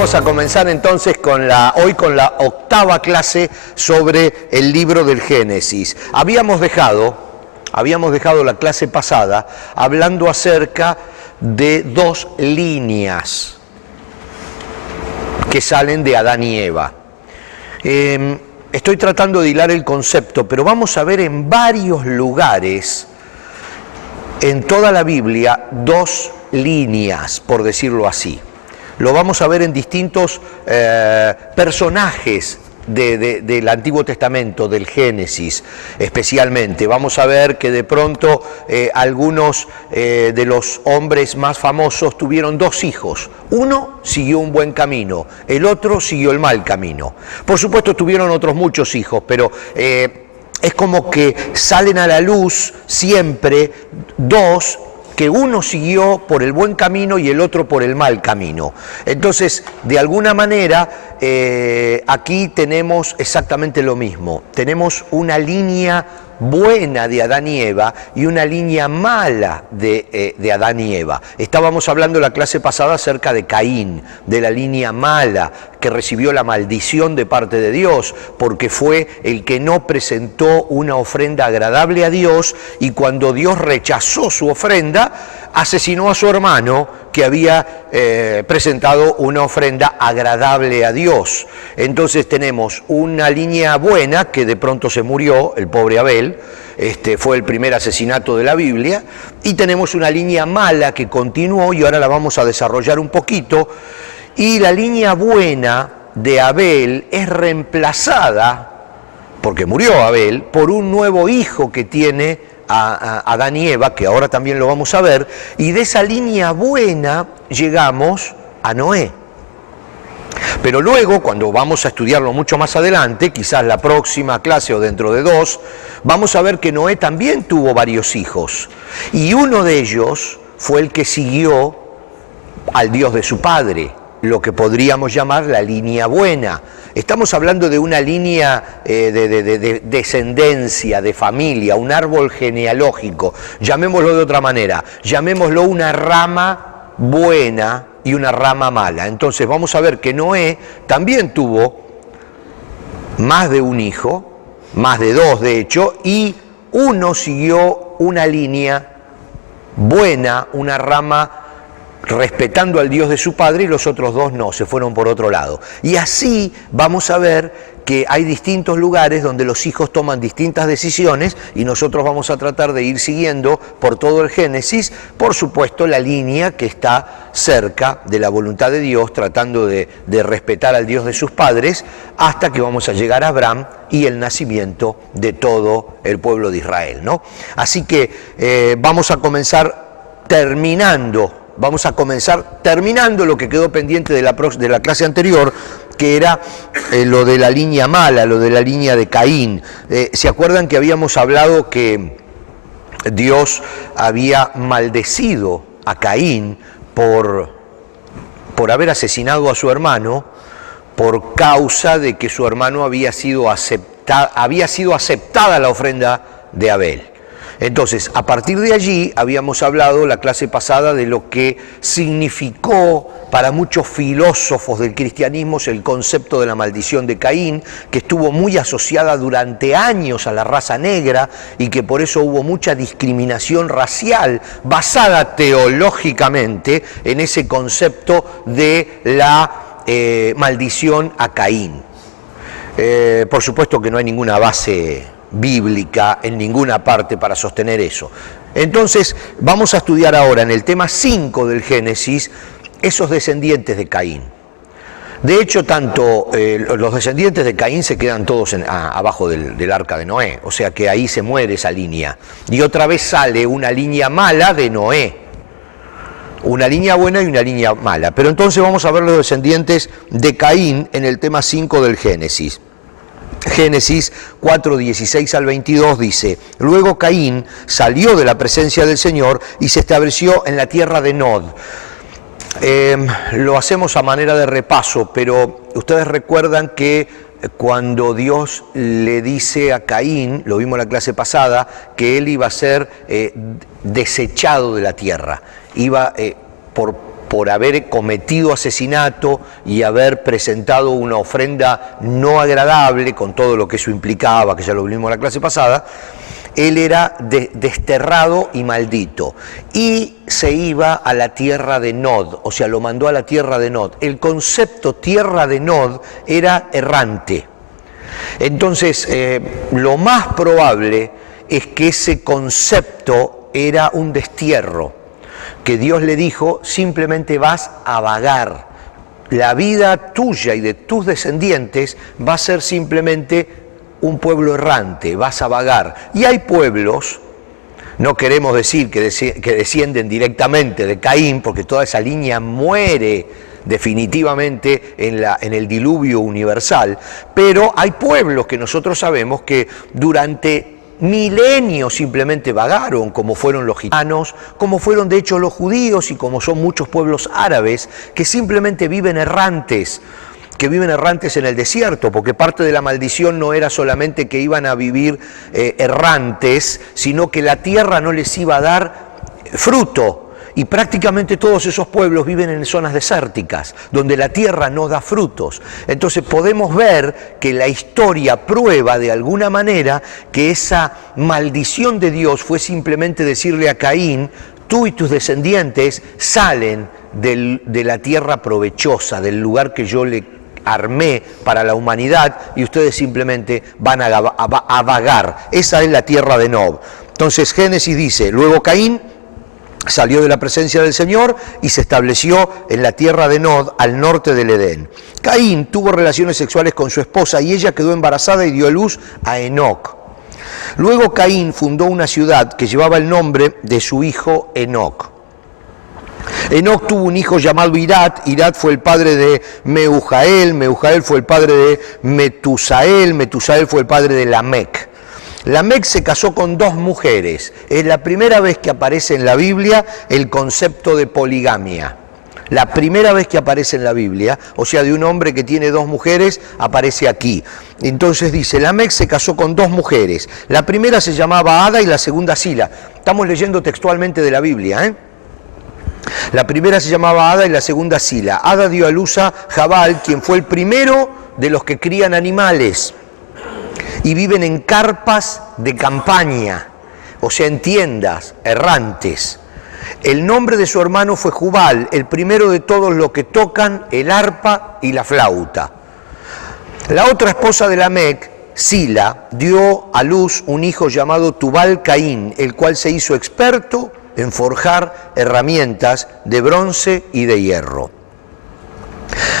Vamos a comenzar entonces hoy con la octava clase sobre el libro del Génesis. Habíamos dejado la clase pasada hablando acerca de dos líneas que salen de Adán y Eva. Estoy tratando de hilar el concepto, pero vamos a ver en varios lugares en toda la Biblia dos líneas, por decirlo así. Lo vamos a ver en distintos personajes del Antiguo Testamento, del Génesis especialmente. Vamos a ver que de pronto algunos de los hombres más famosos tuvieron dos hijos. Uno siguió un buen camino, el otro siguió el mal camino. Por supuesto tuvieron otros muchos hijos, pero es como que salen a la luz siempre dos, que uno siguió por el buen camino y el otro por el mal camino. Entonces, de alguna manera, aquí tenemos exactamente lo mismo. Tenemos una línea buena de Adán y Eva y una línea mala de Adán y Eva. Estábamos hablando en la clase pasada acerca de Caín, de la línea mala que recibió la maldición de parte de Dios, porque fue el que no presentó una ofrenda agradable a Dios, y cuando Dios rechazó su ofrenda, asesinó a su hermano que había presentado una ofrenda agradable a Dios. Entonces tenemos una línea buena que de pronto se murió, el pobre Abel, fue el primer asesinato de la Biblia, y tenemos una línea mala que continuó y ahora la vamos a desarrollar un poquito, y la línea buena de Abel es reemplazada, porque murió Abel, por un nuevo hijo que tiene a Adán y Eva, que ahora también lo vamos a ver, y de esa línea buena llegamos a Noé. Pero luego, cuando vamos a estudiarlo mucho más adelante, quizás la próxima clase o dentro de dos, vamos a ver que Noé también tuvo varios hijos, y uno de ellos fue el que siguió al Dios de su padre, lo que podríamos llamar la línea buena. Estamos hablando de una línea de descendencia, de familia, un árbol genealógico, llamémoslo de otra manera, llamémoslo una rama buena y una rama mala. Entonces vamos a ver que Noé también tuvo más de un hijo, más de dos de hecho, y uno siguió una línea buena, una rama respetando al Dios de su padre, y los otros dos no, se fueron por otro lado. Y así vamos a ver que hay distintos lugares donde los hijos toman distintas decisiones, y nosotros vamos a tratar de ir siguiendo por todo el Génesis, por supuesto, la línea que está cerca de la voluntad de Dios, tratando de respetar al Dios de sus padres, hasta que vamos a llegar a Abraham y el nacimiento de todo el pueblo de Israel, ¿no? Así que vamos a comenzar terminando lo que quedó pendiente de la clase anterior, que era lo de la línea mala, lo de la línea de Caín. ¿Se acuerdan que habíamos hablado que Dios había maldecido a Caín por haber asesinado a su hermano, por causa de que su hermano había sido aceptada la ofrenda de Abel? Entonces, a partir de allí, habíamos hablado la clase pasada de lo que significó para muchos filósofos del cristianismo el concepto de la maldición de Caín, que estuvo muy asociada durante años a la raza negra, y que por eso hubo mucha discriminación racial basada teológicamente en ese concepto de la maldición a Caín. Por supuesto que no hay ninguna base bíblica en ninguna parte para sostener eso. Entonces vamos a estudiar ahora en el tema 5 del Génesis esos descendientes de Caín. De hecho, tanto los descendientes de Caín se quedan todos abajo del arca de Noé, o sea que ahí se muere esa línea, y otra vez sale una línea mala de Noé, una línea buena y una línea mala. Pero entonces vamos a ver los descendientes de Caín en el tema 5 del Génesis. Génesis 4, 16 al 22 dice: luego Caín salió de la presencia del Señor y se estableció en la tierra de Nod. Lo hacemos a manera de repaso, pero ustedes recuerdan que cuando Dios le dice a Caín, lo vimos en la clase pasada, que él iba a ser desechado de la tierra, iba por por haber cometido asesinato y haber presentado una ofrenda no agradable, con todo lo que eso implicaba, que ya lo vimos en la clase pasada, él era desterrado y maldito, y se iba a la tierra de Nod, o sea, lo mandó a la tierra de Nod. El concepto tierra de Nod era errante. Entonces, lo más probable es que ese concepto era un destierro, que Dios le dijo, simplemente vas a vagar. La vida tuya y de tus descendientes va a ser simplemente un pueblo errante, vas a vagar. Y hay pueblos, no queremos decir que descienden directamente de Caín, porque toda esa línea muere definitivamente en el diluvio universal, pero hay pueblos que nosotros sabemos que durante milenios simplemente vagaron, como fueron los gitanos, como fueron de hecho los judíos y como son muchos pueblos árabes que simplemente viven errantes, en el desierto, porque parte de la maldición no era solamente que iban a vivir errantes, sino que la tierra no les iba a dar fruto. Y prácticamente todos esos pueblos viven en zonas desérticas, donde la tierra no da frutos. Entonces podemos ver que la historia prueba de alguna manera que esa maldición de Dios fue simplemente decirle a Caín, tú y tus descendientes salen de la tierra provechosa, del lugar que yo le armé para la humanidad, y ustedes simplemente van a vagar. Esa es la tierra de Nod. Entonces Génesis dice, luego Caín salió de la presencia del Señor y se estableció en la tierra de Nod, al norte del Edén. Caín tuvo relaciones sexuales con su esposa y ella quedó embarazada y dio a luz a Enoc. Luego Caín fundó una ciudad que llevaba el nombre de su hijo Enoc. Enoc tuvo un hijo llamado Irad. Irad fue el padre de Mehujael. Mehujael fue el padre de Metusael. Metusael fue el padre de Lamec. Lamec se casó con 2 mujeres. Es la primera vez que aparece en la Biblia el concepto de poligamia. La primera vez que aparece en la Biblia, o sea, de un hombre que tiene 2 mujeres, aparece aquí. Entonces dice, Lamec se casó con 2 mujeres. La primera se llamaba Ada y la segunda Sila. Estamos leyendo textualmente de la Biblia, ¿eh? La primera se llamaba Ada y la segunda Sila. Ada dio a luz a Jabal, quien fue el primero de los que crían animales y viven en carpas de campaña, o sea, en tiendas errantes. El nombre de su hermano fue Jubal, el primero de todos los que tocan el arpa y la flauta. La otra esposa de Lamec, Sila, dio a luz un hijo llamado Tubal Caín, el cual se hizo experto en forjar herramientas de bronce y de hierro.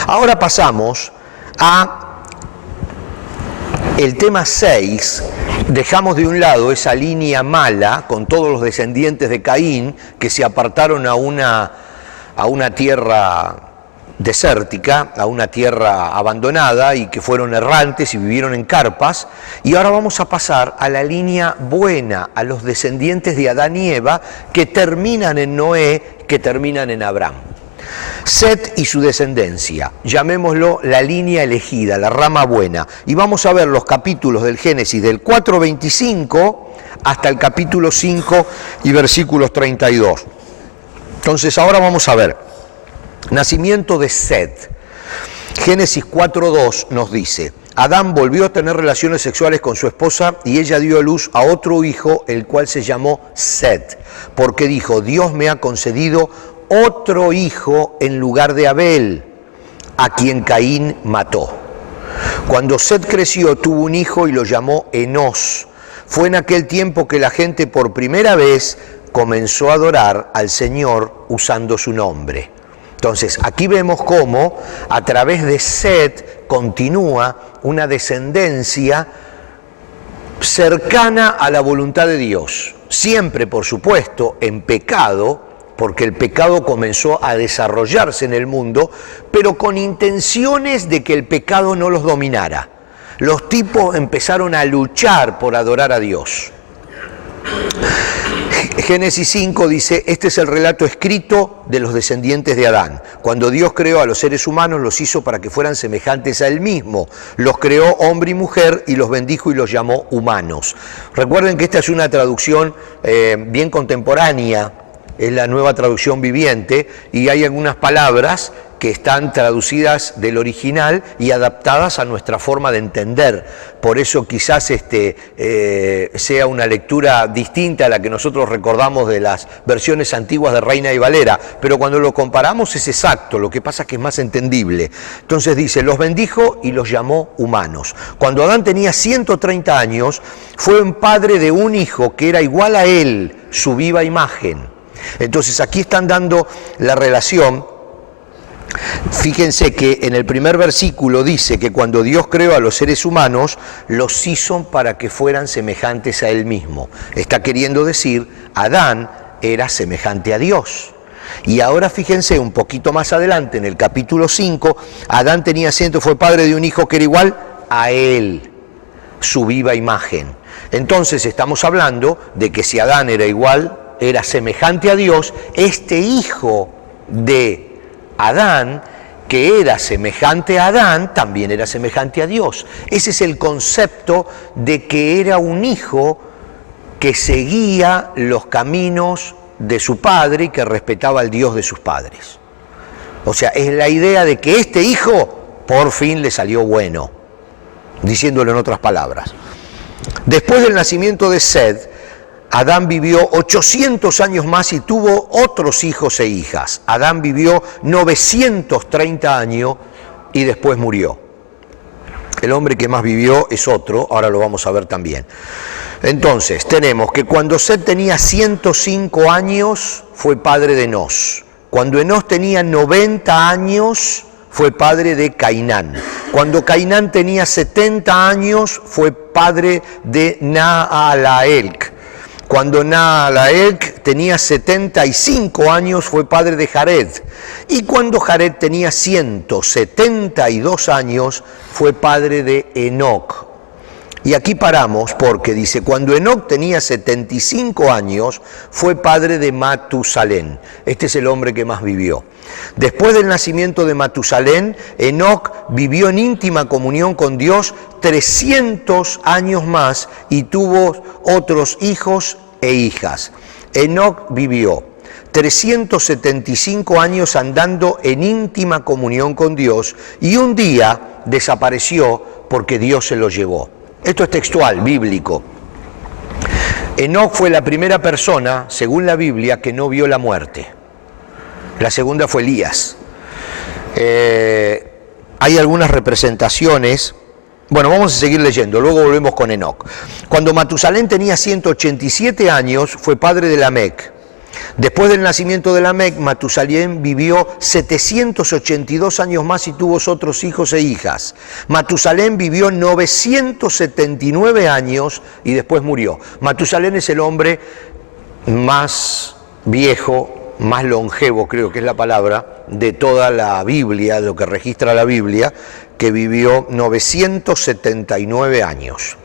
Ahora pasamos a el tema 6, dejamos de un lado esa línea mala con todos los descendientes de Caín que se apartaron a una tierra desértica, a una tierra abandonada y que fueron errantes y vivieron en carpas, y ahora vamos a pasar a la línea buena, a los descendientes de Adán y Eva que terminan en Noé, que terminan en Abraham. Set y su descendencia, llamémoslo la línea elegida, la rama buena, y vamos a ver los capítulos del Génesis del 4:25 hasta el capítulo 5 y versículos 32. Entonces ahora vamos a ver, nacimiento de Set. Génesis 4:2 nos dice, Adán volvió a tener relaciones sexuales con su esposa y ella dio a luz a otro hijo, el cual se llamó Set, porque dijo, Dios me ha concedido otro hijo en lugar de Abel, a quien Caín mató. Cuando Set creció, tuvo un hijo y lo llamó Enós. Fue en aquel tiempo que la gente por primera vez comenzó a adorar al Señor usando su nombre. Entonces, aquí vemos cómo a través de Set continúa una descendencia cercana a la voluntad de Dios. Siempre, por supuesto, en pecado, porque el pecado comenzó a desarrollarse en el mundo, pero con intenciones de que el pecado no los dominara. Los tipos empezaron a luchar por adorar a Dios. Génesis 5 dice, este es el relato escrito de los descendientes de Adán. Cuando Dios creó a los seres humanos, los hizo para que fueran semejantes a Él mismo. Los creó hombre y mujer y los bendijo y los llamó humanos. Recuerden que esta es una traducción bien contemporánea, es la Nueva Traducción Viviente, y hay algunas palabras que están traducidas del original y adaptadas a nuestra forma de entender. Por eso quizás sea una lectura distinta a la que nosotros recordamos de las versiones antiguas de Reina y Valera, pero cuando lo comparamos es exacto, lo que pasa es que es más entendible. Entonces dice, los bendijo y los llamó humanos. Cuando Adán tenía 130 años, fue un padre de un hijo que era igual a él, su viva imagen. Entonces aquí están dando la relación. Fíjense que en el primer versículo dice que cuando Dios creó a los seres humanos, los hizo para que fueran semejantes a Él mismo. Está queriendo decir, Adán era semejante a Dios. Y ahora fíjense, un poquito más adelante, en el capítulo 5, Adán tenía fue padre de un hijo que era igual a Él, su viva imagen. Entonces estamos hablando de que si Adán era igual, era semejante a Dios, este hijo de Adán, que era semejante a Adán, también era semejante a Dios. Ese es el concepto de que era un hijo que seguía los caminos de su padre y que respetaba al Dios de sus padres. O sea, es la idea de que este hijo por fin le salió bueno, diciéndolo en otras palabras. Después del nacimiento de Set, Adán vivió 800 años más y tuvo otros hijos e hijas. Adán vivió 930 años y después murió. El hombre que más vivió es otro, ahora lo vamos a ver también. Entonces, tenemos que cuando Set tenía 105 años, fue padre de Enos. Cuando Enos tenía 90 años, fue padre de Cainán. Cuando Cainán tenía 70 años, fue padre de Nahalaelc. Cuando Nahalaelc tenía 75 años, fue padre de Jared. Y cuando Jared tenía 172 años, fue padre de Enoc. Y aquí paramos porque dice, cuando Enoc tenía 75 años, fue padre de Matusalén. Este es el hombre que más vivió. Después del nacimiento de Matusalén, Enoc vivió en íntima comunión con Dios 300 años más y tuvo otros hijos e hijas. Enoc vivió 375 años andando en íntima comunión con Dios y un día desapareció porque Dios se lo llevó. Esto es textual, bíblico. Enoc fue la primera persona, según la Biblia, que no vio la muerte. La segunda fue Elías. Hay algunas representaciones. Bueno, vamos a seguir leyendo, luego volvemos con Enoc. Cuando Matusalén tenía 187 años, fue padre de Lamec. Después del nacimiento de Lamec, Matusalén vivió 782 años más y tuvo otros hijos e hijas. Matusalén vivió 979 años y después murió. Matusalén es el hombre más viejo, más longevo, creo que es la palabra, de toda la Biblia, de lo que registra la Biblia, que vivió 979 años.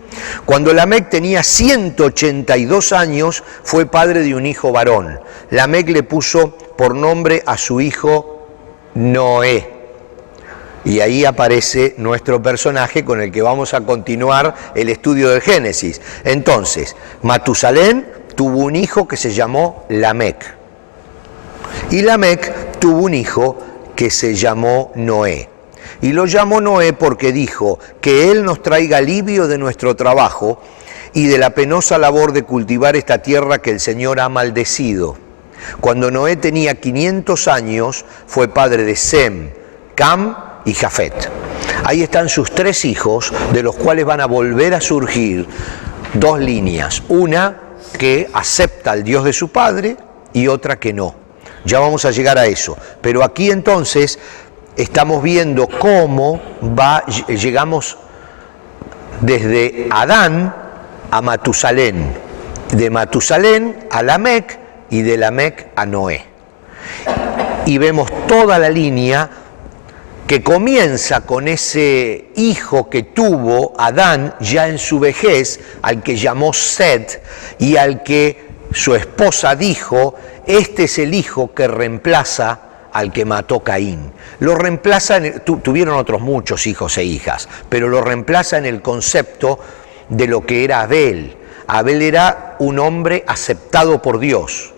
Cuando Lamec tenía 182 años, fue padre de un hijo varón. Lamec le puso por nombre a su hijo Noé. Y ahí aparece nuestro personaje con el que vamos a continuar el estudio del Génesis. Entonces, Matusalén tuvo un hijo que se llamó Lamec. Y Lamec tuvo un hijo que se llamó Noé. Y lo llamó Noé porque dijo que Él nos traiga alivio de nuestro trabajo y de la penosa labor de cultivar esta tierra que el Señor ha maldecido. Cuando Noé tenía 500 años, fue padre de Sem, Cam y Jafet. Ahí están sus tres hijos, de los cuales van a volver a surgir dos líneas. Una que acepta al Dios de su padre y otra que no. Ya vamos a llegar a eso. Pero aquí entonces estamos viendo cómo llegamos desde Adán a Matusalén, de Matusalén a Lamec y de Lamec a Noé. Y vemos toda la línea que comienza con ese hijo que tuvo Adán ya en su vejez, al que llamó Set y al que su esposa dijo, este es el hijo que reemplaza al que mató Caín. Lo reemplaza, tuvieron otros muchos hijos e hijas, pero lo reemplaza en el concepto de lo que era Abel. Abel era un hombre aceptado por Dios.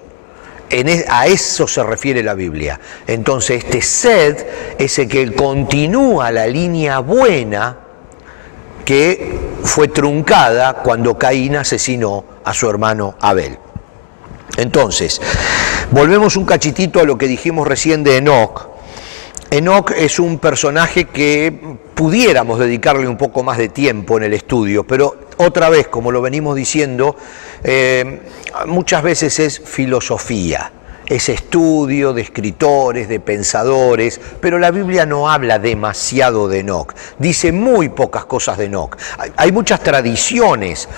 A eso se refiere la Biblia. Entonces este Seth es el que continúa la línea buena que fue truncada cuando Caín asesinó a su hermano Abel. Entonces, volvemos un cachitito a lo que dijimos recién de Enoc. Enoc es un personaje que pudiéramos dedicarle un poco más de tiempo en el estudio, pero otra vez, como lo venimos diciendo, muchas veces es filosofía, es estudio de escritores, de pensadores, pero la Biblia no habla demasiado de Enoc, dice muy pocas cosas de Enoc. Hay muchas tradiciones,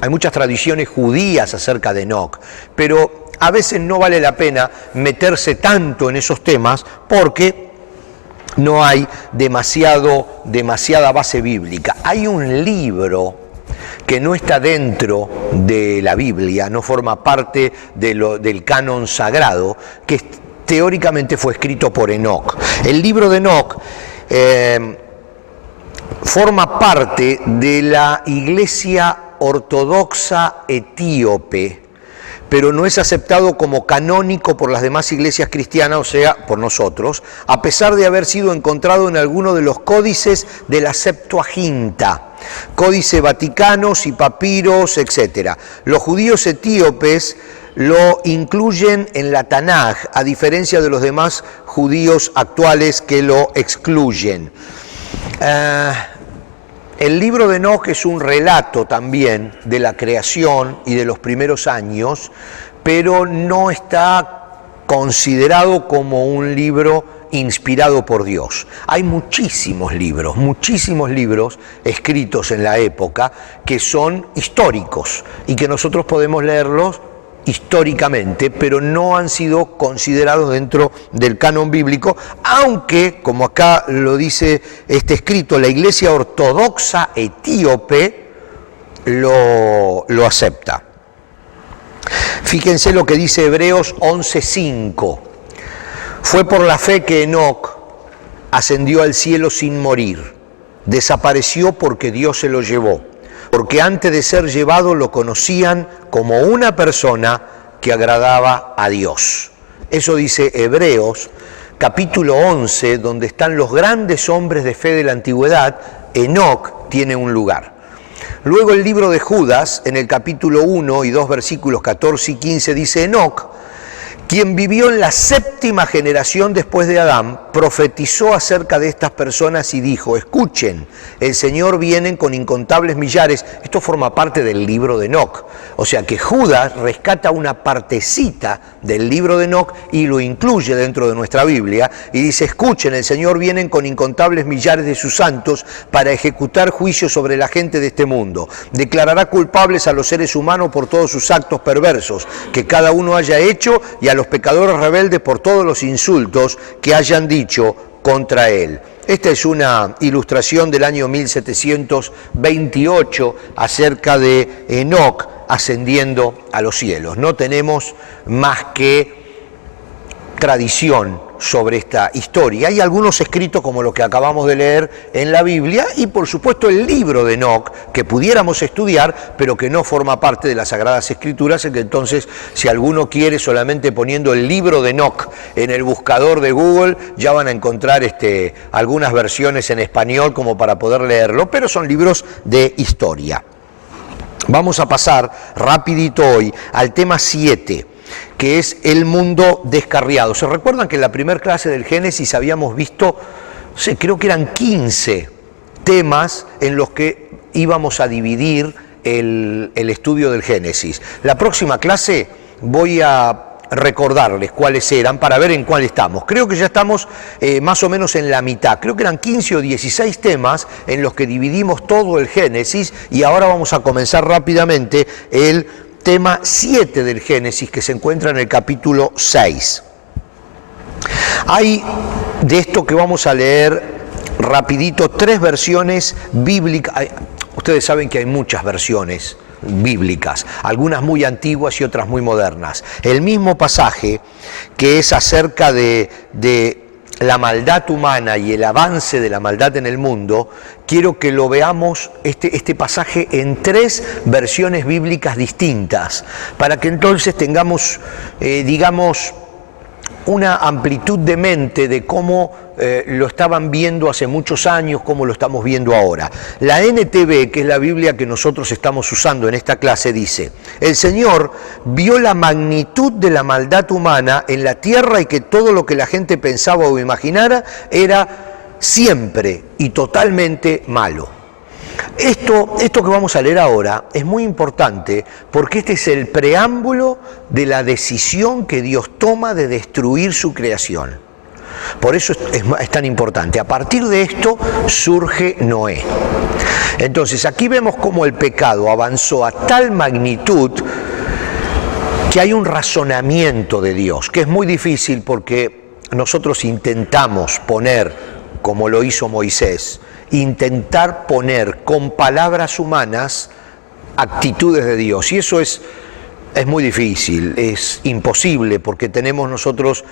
hay muchas tradiciones judías acerca de Enoc, pero a veces no vale la pena meterse tanto en esos temas porque no hay demasiada base bíblica. Hay un libro que no está dentro de la Biblia, no forma parte del canon sagrado, que teóricamente fue escrito por Enoc. El libro de Enoc forma parte de la Iglesia Ortodoxa Etíope, pero no es aceptado como canónico por las demás iglesias cristianas, o sea, por nosotros, a pesar de haber sido encontrado en alguno de los códices de la Septuaginta, códice vaticanos y papiros, etc. Los judíos etíopes lo incluyen en la Tanaj, a diferencia de los demás judíos actuales que lo excluyen. El libro de Enoc es un relato también de la creación y de los primeros años, pero no está considerado como un libro inspirado por Dios. Hay muchísimos libros escritos en la época que son históricos y que nosotros podemos leerlos históricamente, pero no han sido considerados dentro del canon bíblico, aunque, como acá lo dice este escrito, la Iglesia Ortodoxa Etíope lo acepta. Fíjense lo que dice Hebreos 11:5. Fue por la fe que Enoc ascendió al cielo sin morir, desapareció porque Dios se lo llevó, porque antes de ser llevado lo conocían como una persona que agradaba a Dios. Eso dice Hebreos, capítulo 11, donde están los grandes hombres de fe de la antigüedad. Enoc tiene un lugar. Luego el libro de Judas, en el capítulo 1 y 2 versículos 14 y 15, dice Enoc, quien vivió en la séptima generación después de Adán, profetizó acerca de estas personas y dijo, escuchen, el Señor viene con incontables millares. Esto forma parte del libro de Enoc. O sea que Judas rescata una partecita del libro de Enoc y lo incluye dentro de nuestra Biblia y dice, escuchen, el Señor viene con incontables millares de sus santos para ejecutar juicio sobre la gente de este mundo. Declarará culpables a los seres humanos por todos sus actos perversos que cada uno haya hecho y a los pecadores rebeldes por todos los insultos que hayan dicho contra él. Esta es una ilustración del año 1728 acerca de Enoc ascendiendo a los cielos. No tenemos más que tradición sobre esta historia. Hay algunos escritos como los que acabamos de leer en la Biblia y por supuesto el libro de Enoc que pudiéramos estudiar pero que no forma parte de las Sagradas Escrituras, que entonces si alguno quiere solamente poniendo el libro de Enoc en el buscador de Google ya van a encontrar algunas versiones en español como para poder leerlo, pero son libros de historia. Vamos a pasar rapidito hoy al tema 7, que es el mundo descarriado. ¿Se recuerdan que en la primera clase del Génesis habíamos visto, creo que eran 15 temas en los que íbamos a dividir el estudio del Génesis? La próxima clase voy a recordarles cuáles eran para ver en cuál estamos. Creo que ya estamos más o menos en la mitad. Creo que eran 15 o 16 temas en los que dividimos todo el Génesis y ahora vamos a comenzar rápidamente el tema 7 del Génesis, que se encuentra en el capítulo 6. Hay de esto que vamos a leer rapidito 3 versiones bíblicas. Ustedes saben que hay muchas versiones bíblicas, algunas muy antiguas y otras muy modernas. El mismo pasaje que es acerca de la maldad humana y el avance de la maldad en el mundo, quiero que lo veamos, este pasaje, en 3 versiones bíblicas distintas, para que entonces tengamos, digamos, una amplitud de mente de cómo lo estaban viendo hace muchos años, cómo lo estamos viendo ahora. La NTV, que es la Biblia que nosotros estamos usando en esta clase, dice: el Señor vio la magnitud de la maldad humana en la tierra y que todo lo que la gente pensaba o imaginara era siempre y totalmente malo. Esto que vamos a leer ahora es muy importante porque este es el preámbulo de la decisión que Dios toma de destruir su creación. Por eso es tan importante. A partir de esto surge Noé. Entonces aquí vemos cómo el pecado avanzó a tal magnitud que hay un razonamiento de Dios, que es muy difícil porque nosotros intentamos poner, como lo hizo Moisés, intentar poner con palabras humanas actitudes de Dios. Y eso es muy difícil, es imposible, porque tenemos nosotros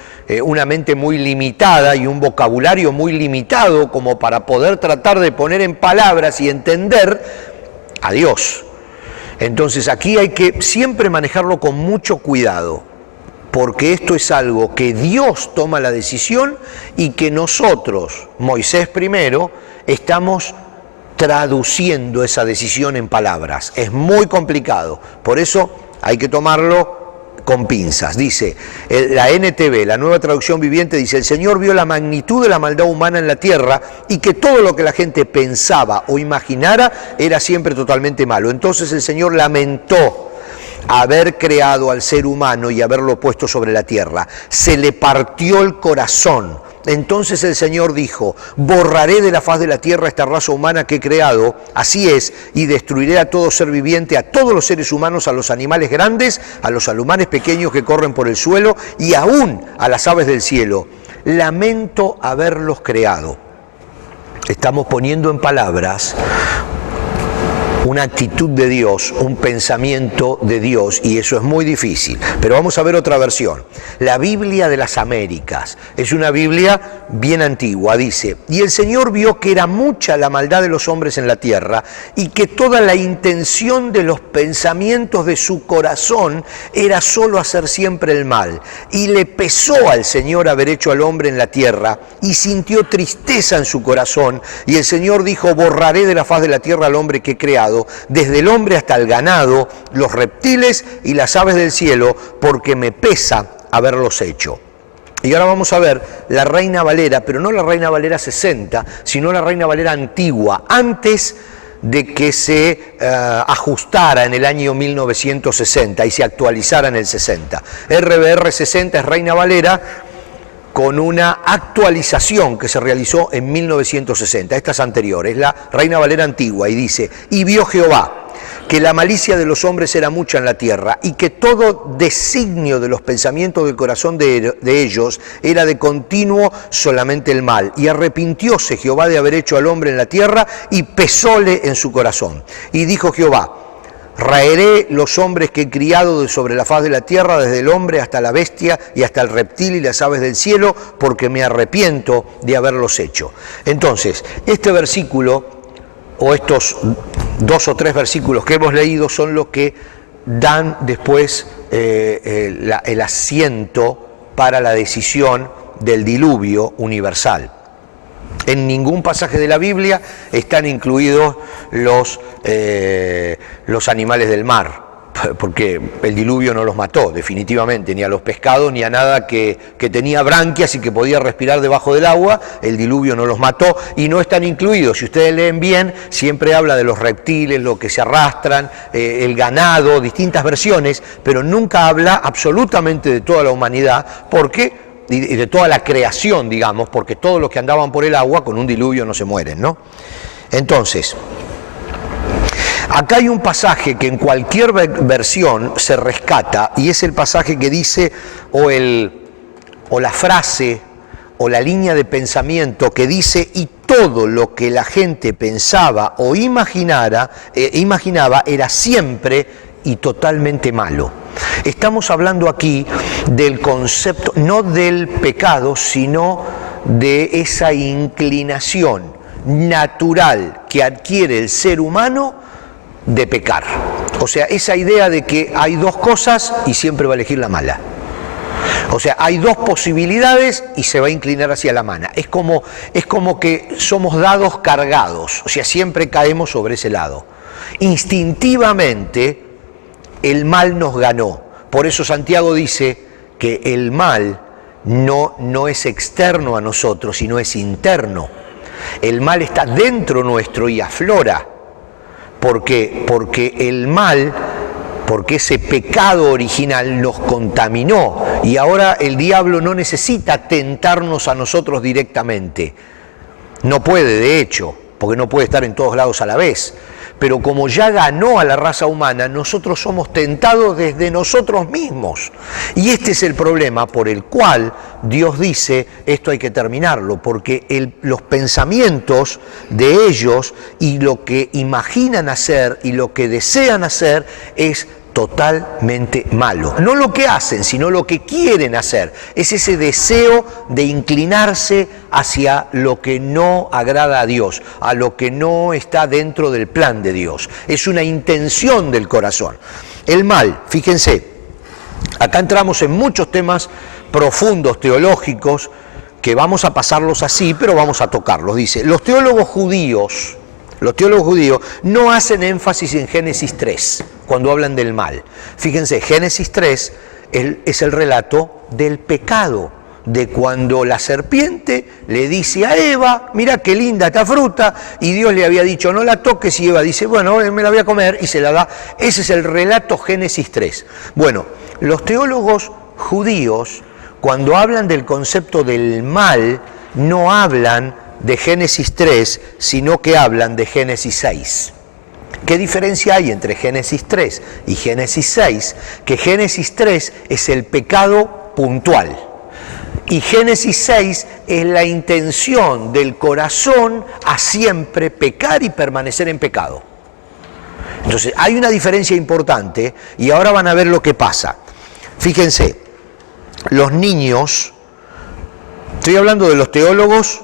una mente muy limitada y un vocabulario muy limitado como para poder tratar de poner en palabras y entender a Dios. Entonces aquí hay que siempre manejarlo con mucho cuidado, porque esto es algo que Dios toma la decisión y que nosotros, Moisés primero, estamos traduciendo esa decisión en palabras. Es muy complicado, por eso hay que tomarlo con pinzas. Dice, la NTV, la Nueva Traducción Viviente, dice: el Señor vio la magnitud de la maldad humana en la tierra y que todo lo que la gente pensaba o imaginara era siempre totalmente malo. Entonces el Señor lamentó haber creado al ser humano y haberlo puesto sobre la tierra. Se le partió el corazón. Entonces el Señor dijo: borraré de la faz de la tierra esta raza humana que he creado, así es, y destruiré a todo ser viviente, a todos los seres humanos, a los animales grandes, a los animales pequeños que corren por el suelo y aún a las aves del cielo. Lamento haberlos creado. Estamos poniendo en palabras una actitud de Dios, un pensamiento de Dios, y eso es muy difícil. Pero vamos a ver otra versión. La Biblia de las Américas es una Biblia bien antigua. Dice: y el Señor vio que era mucha la maldad de los hombres en la tierra y que toda la intención de los pensamientos de su corazón era solo hacer siempre el mal. Y le pesó al Señor haber hecho al hombre en la tierra y sintió tristeza en su corazón. Y el Señor dijo: borraré de la faz de la tierra al hombre que he creado, desde el hombre hasta el ganado, los reptiles y las aves del cielo, porque me pesa haberlos hecho. Y ahora vamos a ver la Reina Valera, pero no la Reina Valera 60, sino la Reina Valera antigua, antes de que se ajustara en el año 1960 y se actualizara en el 60. RBR 60 es Reina Valera, con una actualización que se realizó en 1960. Esta es anterior, es la Reina Valera antigua, y dice: y vio Jehová que la malicia de los hombres era mucha en la tierra y que todo designio de los pensamientos del corazón de ellos era de continuo solamente el mal. Y arrepintióse Jehová de haber hecho al hombre en la tierra y pesóle en su corazón. Y dijo Jehová: raeré los hombres que he criado de sobre la faz de la tierra, desde el hombre hasta la bestia y hasta el reptil y las aves del cielo, porque me arrepiento de haberlos hecho. Entonces, este versículo, o estos 2 o 3 versículos que hemos leído, son los que dan después el asiento para la decisión del diluvio universal. En ningún pasaje de la Biblia están incluidos los animales del mar, porque el diluvio no los mató definitivamente, ni a los pescados ni a nada que tenía branquias y que podía respirar debajo del agua. El diluvio no los mató y no están incluidos. Si ustedes leen bien, siempre habla de los reptiles, lo que se arrastran, el ganado, distintas versiones, pero nunca habla absolutamente de toda la humanidad, porque y de toda la creación, digamos, porque todos los que andaban por el agua con un diluvio no se mueren, ¿no? Entonces, acá hay un pasaje que en cualquier versión se rescata, y es el pasaje que dice, o la frase, o la línea de pensamiento que dice: y todo lo que la gente pensaba o imaginaba era siempre y totalmente malo. Estamos hablando aquí del concepto, no del pecado, sino de esa inclinación natural que adquiere el ser humano de pecar. O sea, esa idea de que hay dos cosas y siempre va a elegir la mala. O sea, hay dos posibilidades y se va a inclinar hacia la mala. Es como que somos dados cargados, o sea, siempre caemos sobre ese lado. Instintivamente, el mal nos ganó. Por eso Santiago dice que el mal no es externo a nosotros, sino es interno. El mal está dentro nuestro y aflora. ¿Por qué? Porque el mal, porque ese pecado original nos contaminó y ahora el diablo no necesita tentarnos a nosotros directamente. No puede, de hecho, porque no puede estar en todos lados a la vez. Pero como ya ganó a la raza humana, nosotros somos tentados desde nosotros mismos. Y este es el problema por el cual Dios dice, esto hay que terminarlo, porque los pensamientos de ellos y lo que imaginan hacer y lo que desean hacer es totalmente malo. No lo que hacen, sino lo que quieren hacer. Es ese deseo de inclinarse hacia lo que no agrada a Dios, a lo que no está dentro del plan de Dios. Es una intención del corazón. El mal, fíjense, acá entramos en muchos temas profundos teológicos que vamos a pasarlos así, pero vamos a tocarlos. Dice, los teólogos judíos no hacen énfasis en Génesis 3 cuando hablan del mal. Fíjense, Génesis 3 es el relato del pecado, de cuando la serpiente le dice a Eva, mira qué linda esta fruta, y Dios le había dicho no la toques, y Eva dice, bueno, me la voy a comer, y se la da. Ese es el relato Génesis 3. Bueno, los teólogos judíos, cuando hablan del concepto del mal, no hablan de Génesis 3, sino que hablan de Génesis 6. ¿Qué diferencia hay entre Génesis 3 y Génesis 6? Que Génesis 3 es el pecado puntual y Génesis 6 es la intención del corazón a siempre pecar y permanecer en pecado. Entonces, hay una diferencia importante y ahora van a ver lo que pasa. Fíjense, los niños, estoy hablando de los teólogos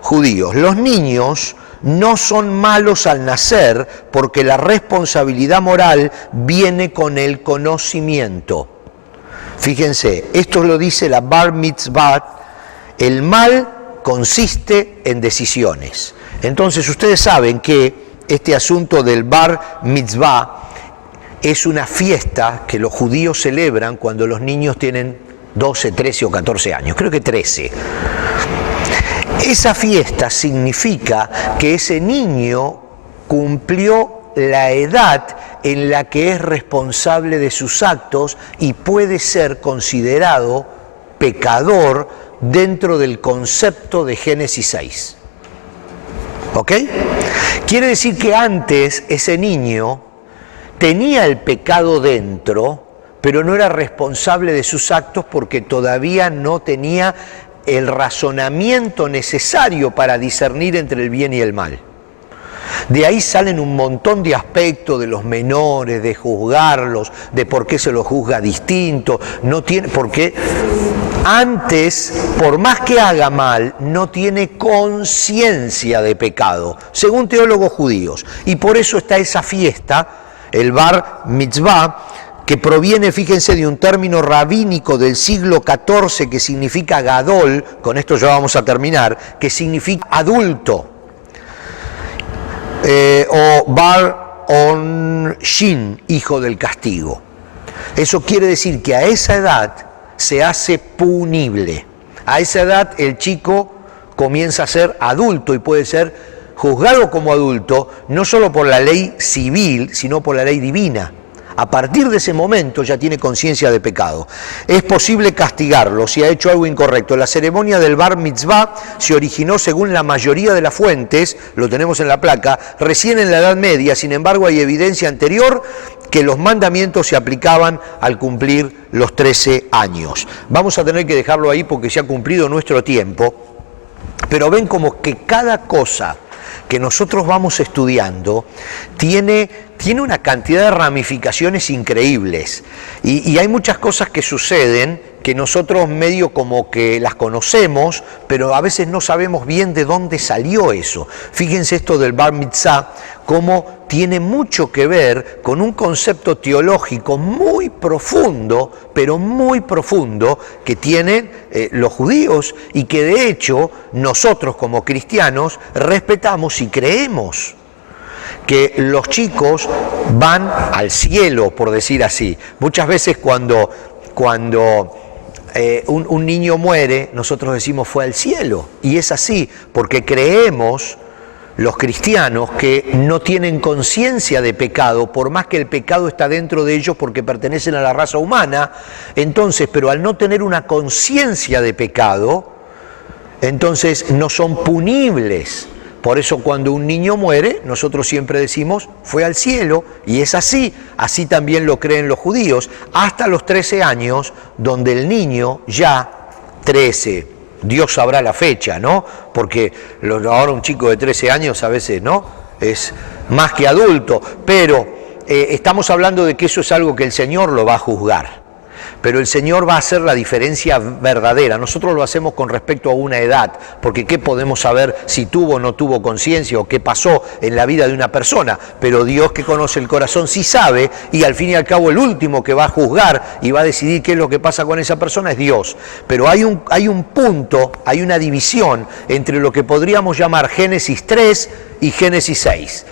judíos, los niños no son malos al nacer porque la responsabilidad moral viene con el conocimiento. Fíjense, esto lo dice la Bar Mitzvah, el mal consiste en decisiones. Entonces ustedes saben que este asunto del Bar Mitzvah es una fiesta que los judíos celebran cuando los niños tienen 12, 13 o 14 años, creo que 13. Esa fiesta significa que ese niño cumplió la edad en la que es responsable de sus actos y puede ser considerado pecador dentro del concepto de Génesis 6. ¿Ok? Quiere decir que antes ese niño tenía el pecado dentro, pero no era responsable de sus actos porque todavía no tenía el razonamiento necesario para discernir entre el bien y el mal. De ahí salen un montón de aspectos de los menores, de juzgarlos, de por qué se los juzga distinto, porque antes, por más que haga mal, no tiene conciencia de pecado, según teólogos judíos. Y por eso está esa fiesta, el Bar Mitzvah, que proviene, fíjense, de un término rabínico del siglo XIV que significa gadol, con esto ya vamos a terminar, que significa adulto, o bar on-shin, hijo del castigo. Eso quiere decir que a esa edad se hace punible. A esa edad el chico comienza a ser adulto y puede ser juzgado como adulto, no solo por la ley civil, sino por la ley divina. A partir de ese momento ya tiene conciencia de pecado. Es posible castigarlo si ha hecho algo incorrecto. La ceremonia del Bar Mitzvah se originó, según la mayoría de las fuentes, lo tenemos en la placa, recién en la Edad Media. Sin embargo, hay evidencia anterior que los mandamientos se aplicaban al cumplir los 13 años. Vamos a tener que dejarlo ahí porque se ha cumplido nuestro tiempo, pero ven como que cada cosa que nosotros vamos estudiando tiene una cantidad de ramificaciones increíbles y hay muchas cosas que suceden que nosotros medio como que las conocemos, pero a veces no sabemos bien de dónde salió eso. Fíjense esto del Bar Mitzvah, cómo tiene mucho que ver con un concepto teológico muy profundo, pero muy profundo, que tienen los judíos y que de hecho nosotros como cristianos respetamos y creemos. Que los chicos van al cielo, por decir así. Muchas veces cuando un niño muere, nosotros decimos fue al cielo. Y es así, porque creemos, los cristianos, que no tienen conciencia de pecado, por más que el pecado está dentro de ellos porque pertenecen a la raza humana. Entonces, pero al no tener una conciencia de pecado, entonces no son punibles. Por eso cuando un niño muere, nosotros siempre decimos, fue al cielo, y es así. Así también lo creen los judíos, hasta los 13 años, donde el niño ya, 13, Dios sabrá la fecha, ¿no? Porque ahora un chico de 13 años a veces, ¿no? Es más que adulto, pero estamos hablando de que eso es algo que el Señor lo va a juzgar. Pero el Señor va a hacer la diferencia verdadera. Nosotros lo hacemos con respecto a una edad, porque ¿qué podemos saber si tuvo o no tuvo conciencia o qué pasó en la vida de una persona? Pero Dios, que conoce el corazón, sí sabe, y al fin y al cabo el último que va a juzgar y va a decidir qué es lo que pasa con esa persona es Dios. Pero hay un punto, hay una división entre lo que podríamos llamar Génesis 3 y Génesis 6.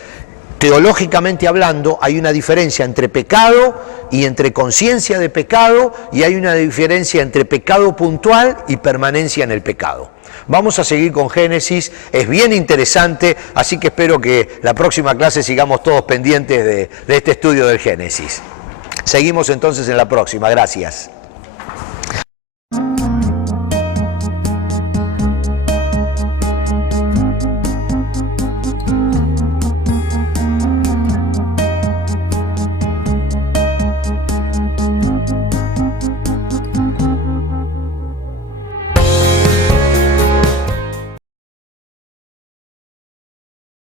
Teológicamente hablando, hay una diferencia entre pecado y entre conciencia de pecado, y hay una diferencia entre pecado puntual y permanencia en el pecado. Vamos a seguir con Génesis, es bien interesante, así que espero que la próxima clase sigamos todos pendientes de este estudio del Génesis. Seguimos entonces en la próxima, gracias.